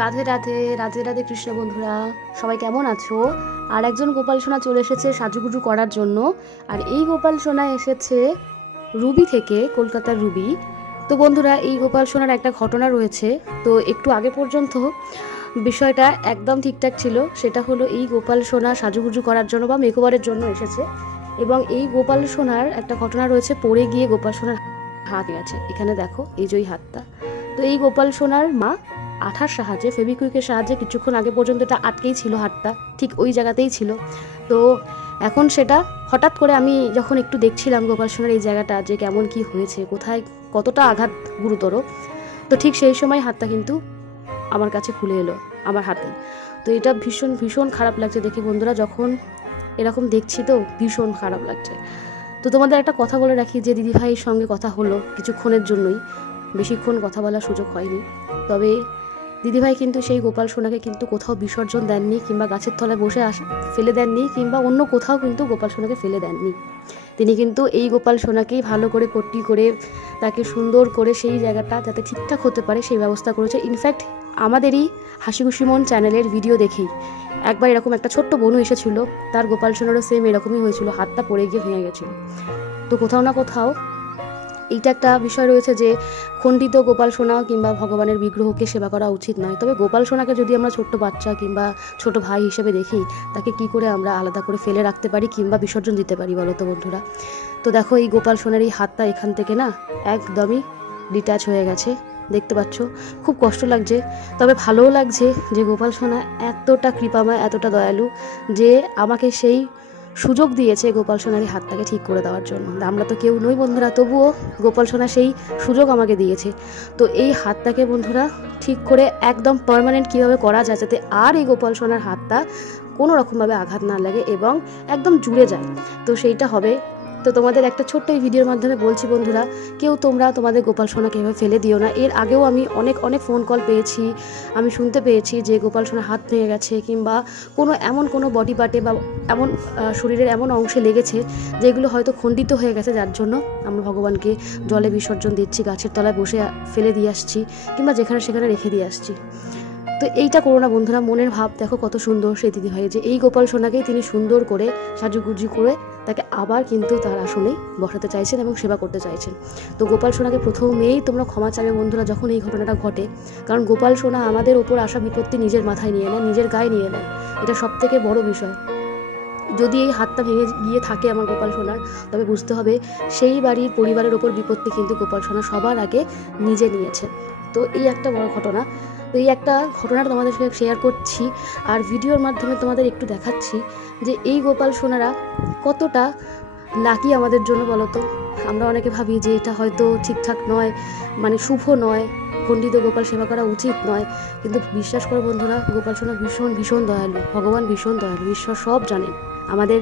রাধে রাধে রাধে রাধে কৃষ্ণ বন্ধুরা, সবাই কেমন আছো? আর একজন গোপাল সোনা চলে এসেছে সাজুগুজু করার জন্য। আর এই গোপাল সোনা এসেছে রুবি থেকে, কলকাতার রুবি। তো বন্ধুরা, এই গোপাল সোনার একটা ঘটনা রয়েছে। তো একটু আগে পর্যন্ত বিষয়টা একদম ঠিকঠাক ছিল। সেটা হলো এই গোপাল সোনা সাজুগুজু করার জন্য বা মেকওভারের জন্য এসেছে, এবং এই গোপাল সোনার একটা ঘটনা রয়েছে, পড়ে গিয়ে গোপাল সোনার হাত গেছে। এখানে দেখো, এই যে হাতটা। তো এই গোপাল সোনার মা আঠার সাহায্যে, ফেভিকুইকের সাহায্যে কিছুক্ষণ আগে পর্যন্ত এটা আটকেই ছিল, হাতটা ঠিক ওই জায়গাতেই ছিল। তো এখন সেটা হঠাৎ করে আমি যখন একটু দেখছিলাম গোপাল সোনার এই জায়গাটা যে কেমন কি হয়েছে, কোথায় কতটা আঘাত গুরুতর, তো ঠিক সেই সময় হাতটা কিন্তু আমার কাছে খুলে এলো, আমার হাতে। তো এটা ভীষণ ভীষণ খারাপ লাগছে দেখে বন্ধুরা, যখন এরকম দেখছি তো ভীষণ খারাপ লাগছে। তো তোমাদের একটা কথা বলে রাখি যে দিদিভাইয়ের সঙ্গে কথা হলো কিছুক্ষণের জন্যই, বেশিক্ষণ কথা বলার সুযোগ হয়নি। তবে দিদিভাই কিন্তু সেই গোপাল সোনাকে কিন্তু কোথাও বিসর্জন দেননি, কিংবা গাছের তলায় বসে ফেলে দেননি, কিংবা অন্য কোথাও কিন্তু গোপাল সোনাকে ফেলে দেননি। তিনি কিন্তু এই গোপাল সোনাকেই ভালো করে পট্টি করে, তাকে সুন্দর করে সেই জায়গাটা যাতে ঠিকঠাক হতে পারে সেই ব্যবস্থা করেছে। ইনফ্যাক্ট আমাদেরই হাসি খুশি মন চ্যানেলের ভিডিও দেখেই একবার এরকম একটা ছোট্ট বোনও এসেছিল, তার গোপাল সোনারও সেম এরকমই হয়েছিল, হাতটা পড়ে গিয়ে ভেঙে গেছিল। তো কোথাও না কোথাও এইটা একটা বিষয় রয়েছে যে খণ্ডিত গোপাল সোনা কিংবা ভগবানের বিগ্রহকে সেবা করা উচিত নয়। তবে গোপাল সোনাকে যদি আমরা ছোট্ট বাচ্চা কিংবা ছোট ভাই হিসেবে দেখি, তাকে কি করে আমরা আলাদা করে ফেলে রাখতে পারি কিংবা বিসর্জন দিতে পারি বলো তো বন্ধুরা? তো দেখো, এই গোপাল সোনার এই হাতটা এখান থেকে না একদমই ডিট্যাচ হয়ে গেছে, দেখতে পাচ্ছ। খুব কষ্ট লাগছে, তবে ভালোও লাগছে যে গোপাল সোনা এতটা কৃপাময়, এতটা দয়ালু যে আমাকে সেই সুযোগ দিয়েছে গোপাল সোনার হাতটাকে ঠিক করে দেওয়ার জন্য। আমরা তো কেউ নই বন্ধুরা, তবুও গোপাল সোনা সেই সুযোগ আমাকে দিয়েছে। তো এই হাতটাকে বন্ধুরা ঠিক করে একদম পার্মানেন্ট কীভাবে করা যায় যাতে আর এই গোপাল সোনার হাতটা কোনো রকমভাবে আঘাত না লাগে এবং একদম জুড়ে যায়, তো সেইটা হবে। তো তোমাদের একটা ছোট্ট এই ভিডিওর মাধ্যমে বলছি বন্ধুরা, কেউ তোমরা তোমাদের গোপাল সোনাকে এভাবে ফেলে দিও না। এর আগেও আমি অনেক ফোন কল পেয়েছি, আমি শুনতে পেয়েছি যে গোপাল সোনার হাত ভেঙে গেছে, কিংবা এমন কোনো বডি পার্টে বা এমন শরীরের এমন অংশে লেগেছে যেগুলো হয়তো খণ্ডিত হয়ে গেছে, যার জন্য আমরা ভগবানকে জলে বিসর্জন দিচ্ছি, গাছের তলায় বসে ফেলে দিয়ে আসছি, কিংবা যেখানে সেখানে রেখে দিয়ে আসছি। তো এইটা করো না বন্ধুরা, মনের ভাব দেখো কত সুন্দর সেই দিদিভাই, যে এই গোপাল সোনাকেই তিনি সুন্দর করে সাজুগুজু করে তাকে আবার কিন্তু তার আসনেই বসাতে চাইছেন এবং সেবা করতে চাইছেন। তো গোপাল সোনাকে প্রথমেই তোমরা ক্ষমা চাবে বন্ধুরা যখন এই ঘটনাটা ঘটে, কারণ গোপাল সোনা আমাদের ওপর আসা বিপত্তি নিজের মাথায় নিয়ে নেয়, নিজের গায়ে নিয়ে নেয়, এটা সবথেকে বড় বিষয়। যদি এই হাতটা ভেঙে গিয়ে থাকে আমার গোপাল সোনার, তবে বুঝতে হবে সেই বাড়ির পরিবারের ওপর বিপত্তি কিন্তু গোপাল সোনা সবার আগে নিজে নিয়েছে। তো এই একটা বড় ঘটনা। তো এই একটা ঘটনাটা তোমাদের সঙ্গে শেয়ার করছি, আর ভিডিওর মাধ্যমে তোমাদের একটু দেখাচ্ছি যে এই গোপাল সোনারা কতটা লাকি আমাদের জন্য বলো তো। আমরা অনেকে ভাবি যে এটা হয়তো ঠিকঠাক নয়, মানে শুভ নয়, খণ্ডিত গোপাল সেবা করা উচিত নয়, কিন্তু বিশ্বাস করো বন্ধুরা, গোপাল সোনা ভীষণ ভীষণ দয়ালু, ভগবান ভীষণ দয়ালু, ঈশ্বর সব জানেন, আমাদের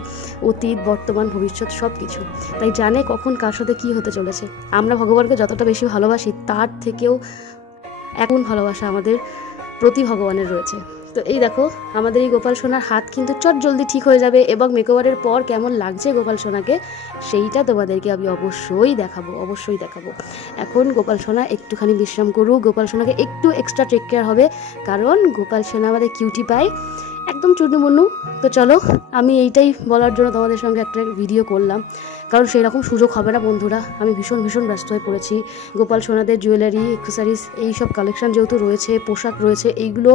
অতীত বর্তমান ভবিষ্যৎ সব কিছু, তাই জানে কখন কার সাথে কী হতে চলেছে। আমরা ভগবানকে যতটা বেশি ভালোবাসি, তার থেকেও এখন ভালোবাসা আমাদের প্রতি ভগবানের রয়েছে। তো এই দেখো, আমাদের এই গোপাল সোনার হাত কিন্তু চট জলদি ঠিক হয়ে যাবে, এবং মেকওভারের পর কেমন লাগছে গোপাল সোনাকে সেইটা তোমাদেরকে আমি অবশ্যই দেখাবো। এখন গোপাল সোনা একটুখানি বিশ্রাম করুক, গোপাল সোনাকে একটু এক্সট্রা টেক কেয়ার হবে, কারণ গোপাল সোনা আমাদের কিউটি পায়, একদম চুনুমুন্নু। তো চলো, আমি এইটাই বলার জন্য তোমাদের সঙ্গে একটা ভিডিও করলাম, কারণ সেই রকম সুযোগ হবে না বন্ধুরা। আমি ভীষণ ব্যস্ত হয়ে পড়েছি। গোপাল সোনাদের জুয়েলারি, অ্যাক্সেসরিজ, এই সব কালেকশন যেহেতু রয়েছে, পোশাক রয়েছে, এইগুলো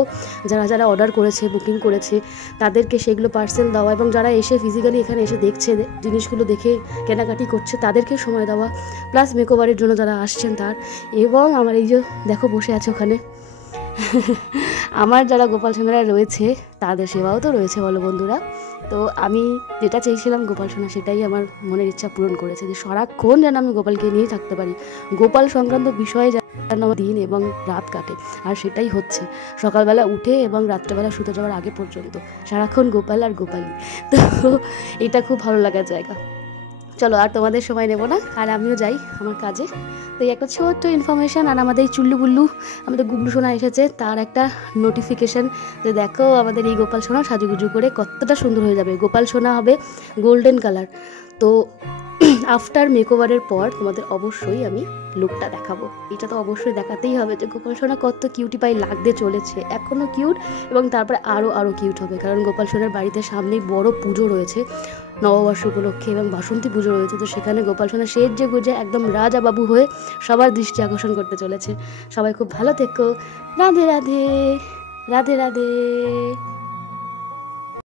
যারা অর্ডার করেছে, বুকিং করেছে, তাদেরকে সেগুলো পার্সেল দেওয়া, এবং যারা এসে ফিজিক্যালি এখানে এসে দেখছে, জিনিসগুলো দেখে কেনাকাটি করছে, তাদেরকে সময় দেওয়া, প্লাস মেকওভারের জন্য যারা আসছেন তার, এবং আমার এই যে দেখো বসে আছে ওখানে আমার যারা গোপাল সোনারা রয়েছে তাদের সেবাও তো রয়েছে বলো বন্ধুরা। তো আমি যেটা চেয়েছিলাম গোপাল সোনা সেটাই আমার মনের ইচ্ছা পূরণ করেছে, যে সারাক্ষণ যেন আমি গোপালকে নিয়ে থাকতে পারি, গোপাল সংক্রান্ত বিষয়ে যেন আমার দিন এবং রাত কাটে, আর সেটাই হচ্ছে। সকালবেলা উঠে এবং রাত্রেবেলা শুতে যাওয়ার আগে পর্যন্ত সারাক্ষণ গোপাল আর গোপালই। তো এটা খুব ভালো লাগার জায়গা। চলো, আর তোমাদের সময় নেব না, আর আমিও যাই আমার কাজে। তো এই একটা ছোট্ট ইনফরমেশান, আর আমাদের এই চুল্লু বুল্লু, আমাদের গুবলু সোনা এসেছে, তার একটা নোটিফিকেশান যে দেখো আমাদের এই গোপাল সোনা সাজুগুজু করে কতটা সুন্দর হয়ে যাবে। গোপাল সোনা হবে গোল্ডেন কালার। তো আফটার মেকওভারের পর তোমাদের অবশ্যই আমি লুকটা দেখাবো। এটা তো অবশ্যই দেখাতেই হবে যে গোপাল সোনা কত কিউটি পাই লাগতে চলেছে, এখনও কিউট এবং তারপরে আরও কিউট হবে, কারণ গোপাল সোনার বাড়িতে সামনেই বড় পুজো রয়েছে নববর্ষ উপলক্ষে এবং বাসন্তী পুজো রয়েছে। তো সেখানে গোপাল সোনা সেজে গুজে একদম রাজা বাবু হয়ে সবার দৃষ্টি আকর্ষণ করতে চলেছে। সবাই খুব ভালো থেকো। রাধে রাধে, রাধে রাধে।